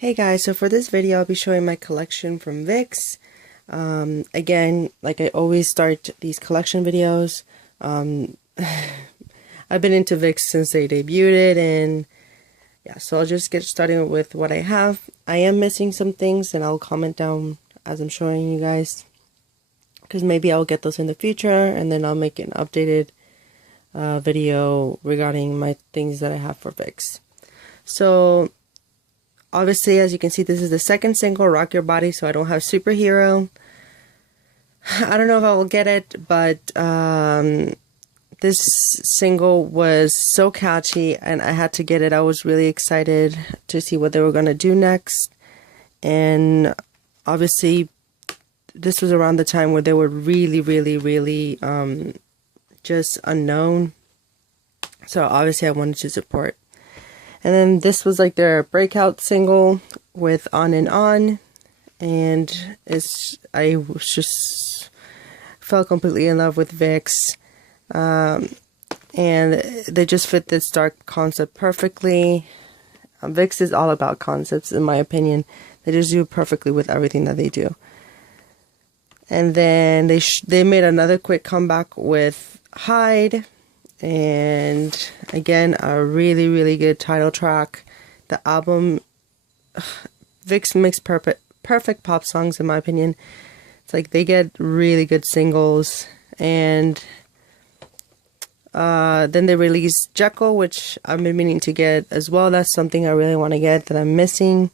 Hey guys, so for this video I'll be showing my collection from Vixx. Again, like I always start these collection videos, I've been into Vixx since they debuted, and yeah, so I'll just get started with what I have. I am missing some things and I'll comment down as I'm showing you guys, because maybe I'll get those in the future and then I'll make an updated video regarding my things that I have for Vixx. So obviously, as you can see, this is the second single, Rock Your Body, so I don't have Superhero. I don't know if I will get it, but this single was so catchy and I had to get it. I was really excited to see what they were going to do next. And obviously, this was around the time where they were really just unknown. So obviously I wanted to support. And then this was like their breakout single with On and On. And I was just fell completely in love with Vixx. And they just fit this dark concept perfectly. Vixx is all about concepts, in my opinion. They just do perfectly with everything that they do. And then they made another quick comeback with Hide. And again, a really good title track. The album, Vixx makes perfect pop songs, in my opinion. It's like they get really good singles. And then they released Jekyll, which I've been meaning to get as well. That's something I really want to get that I'm missing.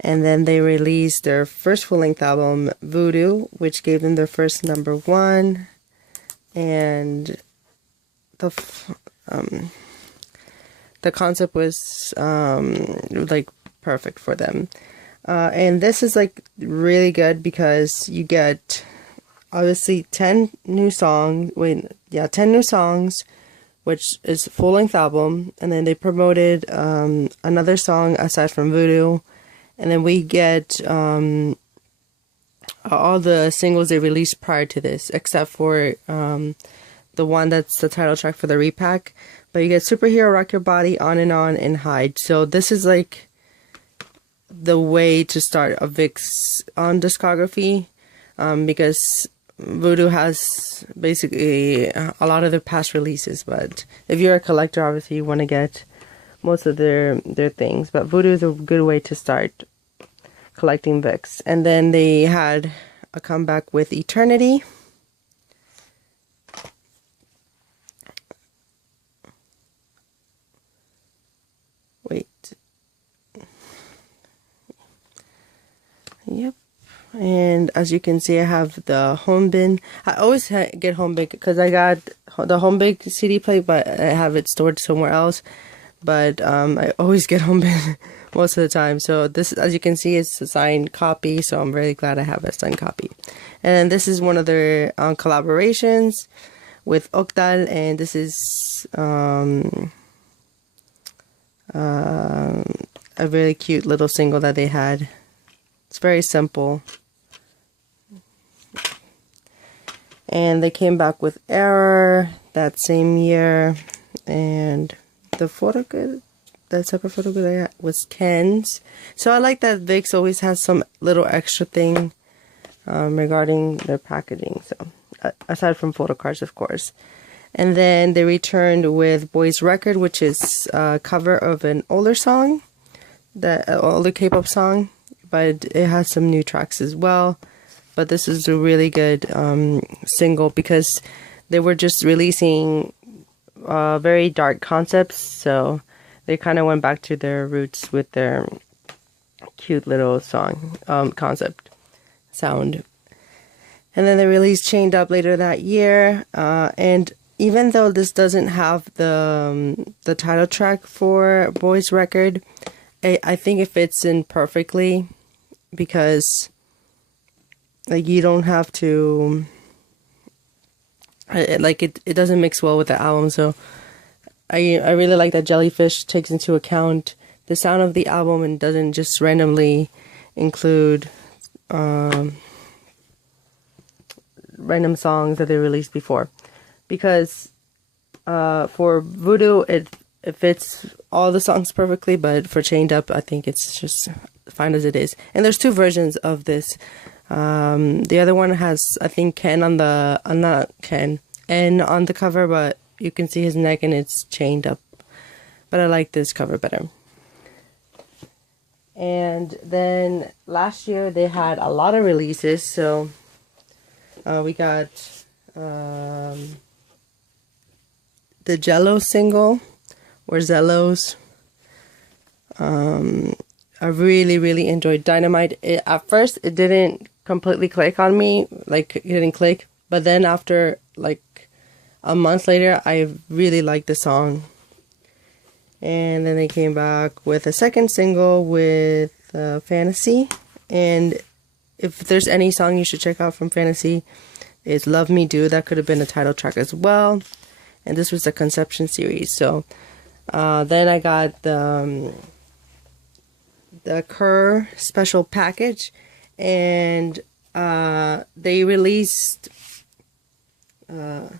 And then they released their first full-length album, Voodoo, which gave them their first #1. And the concept was like perfect for them. And this is like really good because you get obviously 10 new songs, 10 new songs, which is a full-length album. And then they promoted another song aside from Voodoo. And then we get all the singles they released prior to this, except for the one that's the title track for the repack. But you get Superhero, Rock Your Body, On, and Hide. So this is like the way to start a Vixx on discography, because Voodoo has basically a lot of their past releases. But if you're a collector, obviously you want to get most of their things. But Voodoo is a good way to start collecting Vixx. And then they had a comeback with Eternity. Yep. And as you can see, I have the Home Bin. I always get Home Bin because I got the Home Bin CD player, but I have it stored somewhere else. But I always get Home Bin most of the time. So this, as you can see, is a signed copy. So I'm really glad I have a signed copy. And this is one of their collaborations with Octal, and this is a really cute little single that they had. It's very simple. And they came back with Error that same year. And the photo good, the separate photo good was Ken's. So I like that Vixx always has some little extra thing regarding their packaging. So aside from photo cards, of course. And then they returned with Boys Record, which is a cover of an older song, the older Kpop song. But it has some new tracks as well. But this is a really good single because they were just releasing very dark concepts. So they kind of went back to their roots with their cute little song concept sound. And then they released Chained Up later that year. And even though this doesn't have the title track for Boys Record, I think it fits in perfectly. Because like you don't have to it doesn't mix well with the album. So I really like that Jellyfish takes into account the sound of the album and doesn't just randomly include random songs that they released before. Because for Voodoo, it fits all the songs perfectly, but for Chained Up, I think it's just fine as it is. And there's 2 versions of this. The other one has, I think, Ken on the, not Ken, N on the cover, but you can see his neck and it's chained up. But I like this cover better. And then last year they had a lot of releases, so we got the Jello single, or Zellos. I really enjoyed Dynamite. At first it didn't completely click on me, like it didn't click, but then after like a month later I really liked the song. And then they came back with a second single with Fantasy, and if there's any song you should check out from Fantasy, it's Love Me Do. That could have been a title track as well. And this was the Conception series. So then I got the Kerr special package, and they released Kratos,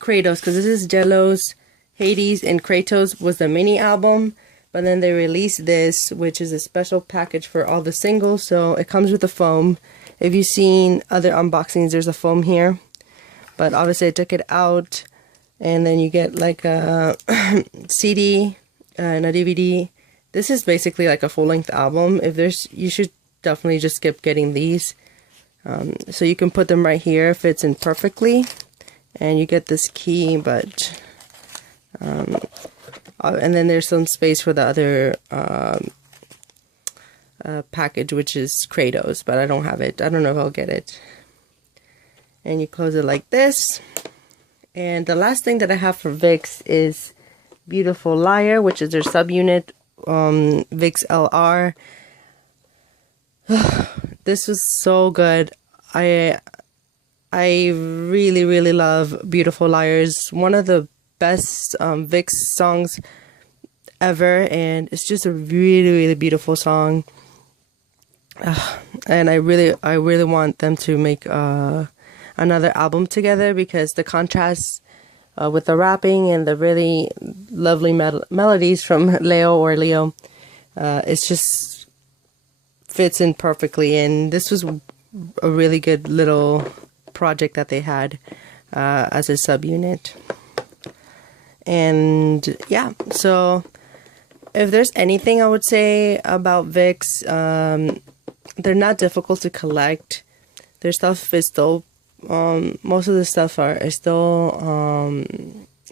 because this is Jello's Hades, and Kratos was the mini album, but then they released this, which is a special package for all the singles. So it comes with a foam. If you've seen other unboxings, there's a foam here, but obviously I took it out, and then you get like a CD and a DVD. This is basically like a full-length album. If there's, you should definitely just skip getting these. So you can put them right here, it fits in perfectly, and you get this key, but and then there's some space for the other package, which is Kratos, but I don't have it. I don't know if I'll get it. And you close it like this. And the last thing that I have for Vixx is Beautiful Liar, which is their subunit, Vixx LR. This was so good. I really love Beautiful Liars. One of the best Vixx songs ever, and it's just a really beautiful song. And I really want them to make another album together, because the contrast with the rapping and the really lovely melodies from Leo, it's just fits in perfectly. And this was a really good little project that they had as a subunit. And yeah, so if there's anything I would say about Vixx, they're not difficult to collect. Their stuff is still, most of the stuff is still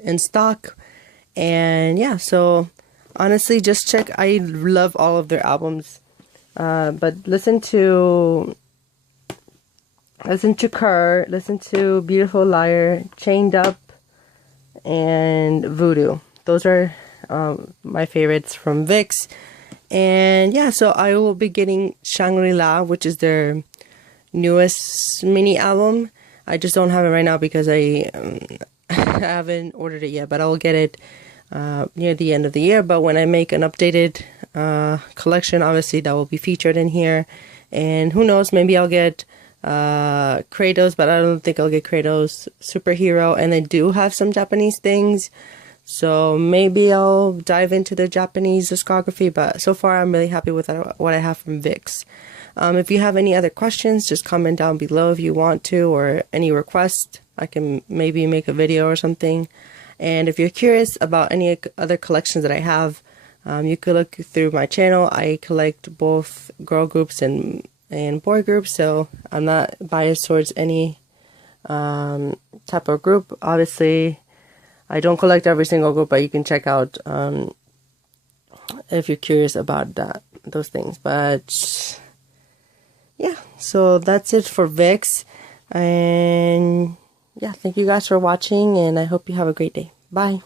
in stock. And yeah, so honestly, just check. I love all of their albums, but listen to Kerr, listen to Beautiful Liar, Chained Up, and Voodoo. Those are my favorites from Vixx. And yeah, so I will be getting Shangri-La, which is their newest mini album. I just don't have it right now because I haven't ordered it yet, but I will get it near the end of the year. But when I make an updated collection, obviously that will be featured in here. And who knows, maybe I'll get Kratos, but I don't think I'll get Kratos Superhero. And they do have some Japanese things, so maybe I'll dive into their Japanese discography. But so far I'm really happy with what I have from Vixx. If you have any other questions, just comment down below if you want to, or any requests. I can maybe make a video or something. And if you're curious about any other collections that I have, you could look through my channel. I collect both girl groups and boy groups, so I'm not biased towards any type of group. Obviously, I don't collect every single group, but you can check out if you're curious about those things. But yeah, so that's it for Vixx. And yeah, thank you guys for watching, and I hope you have a great day. Bye.